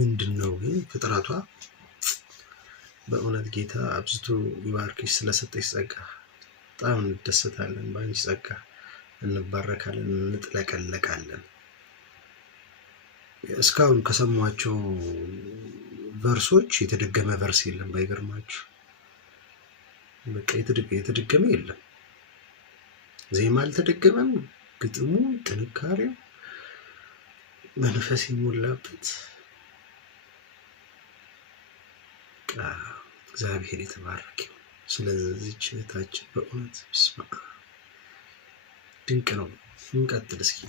ምንድነው ግን ፍጥረቷ በእውነት ጌታ አብዝቶ ይባርክሽ ስለሰጠሽ ጸጋ በጣም እንደሰታለን። ባንቺ ጸጋ እንባረካለን፣ እንጥለቀለቃለን። እስካሁን ከሰማቸው ቨርሶች የተደገመ ቨርስ የለም። ባይገርማችሁ በቃ የተደገመ የለም። ዜማ አልተደገመም። ግጥሙ፣ ጥንካሬው፣ መንፈስ የሞላበት እግዚአብሔር የተባረከ። ስለዚህ እህታችን በእውነት ድንቅ ነው። እንቀጥል እስኪ።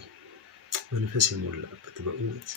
መንፈስ የሞላበት በእውነት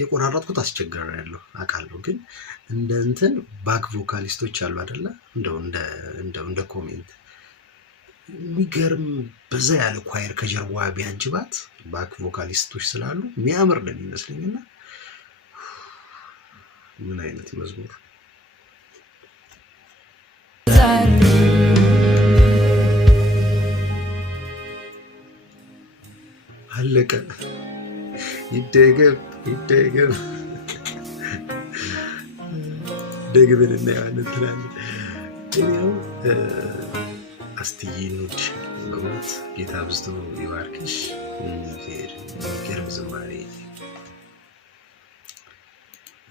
የቆራረጥኩት አስቸጋሪ ያለው አውቃለሁ፣ ግን እንደ እንትን ባክ ቮካሊስቶች አሉ አይደለ? እንደ ኮሜንት የሚገርም በዛ ያለ ኳየር ከጀርባዋ ቢያጅባት ባክ ቮካሊስቶች ስላሉ የሚያምር ነው የሚመስለኝና ምን አይነት መዝሙር አለቀ። ይደገም ደግመን እናየዋለን ትላለህ። እኔው አስትዬ እንወድሻለን በእውነት ጌታ አብዝቶ ይባርክሽ። የሚገርም ዝማሬ፣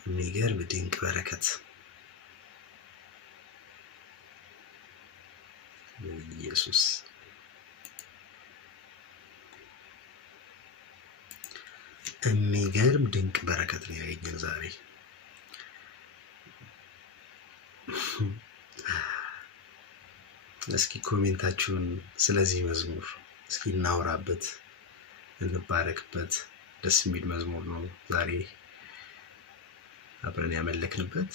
የሚገርም ድንቅ በረከት ኢየሱስ የሚገርም ድንቅ በረከት ነው ያገኘን ዛሬ። እስኪ ኮሜንታችሁን ስለዚህ መዝሙር እስኪ እናውራበት፣ እንባረክበት። ደስ የሚል መዝሙር ነው ዛሬ አብረን ያመለክንበት።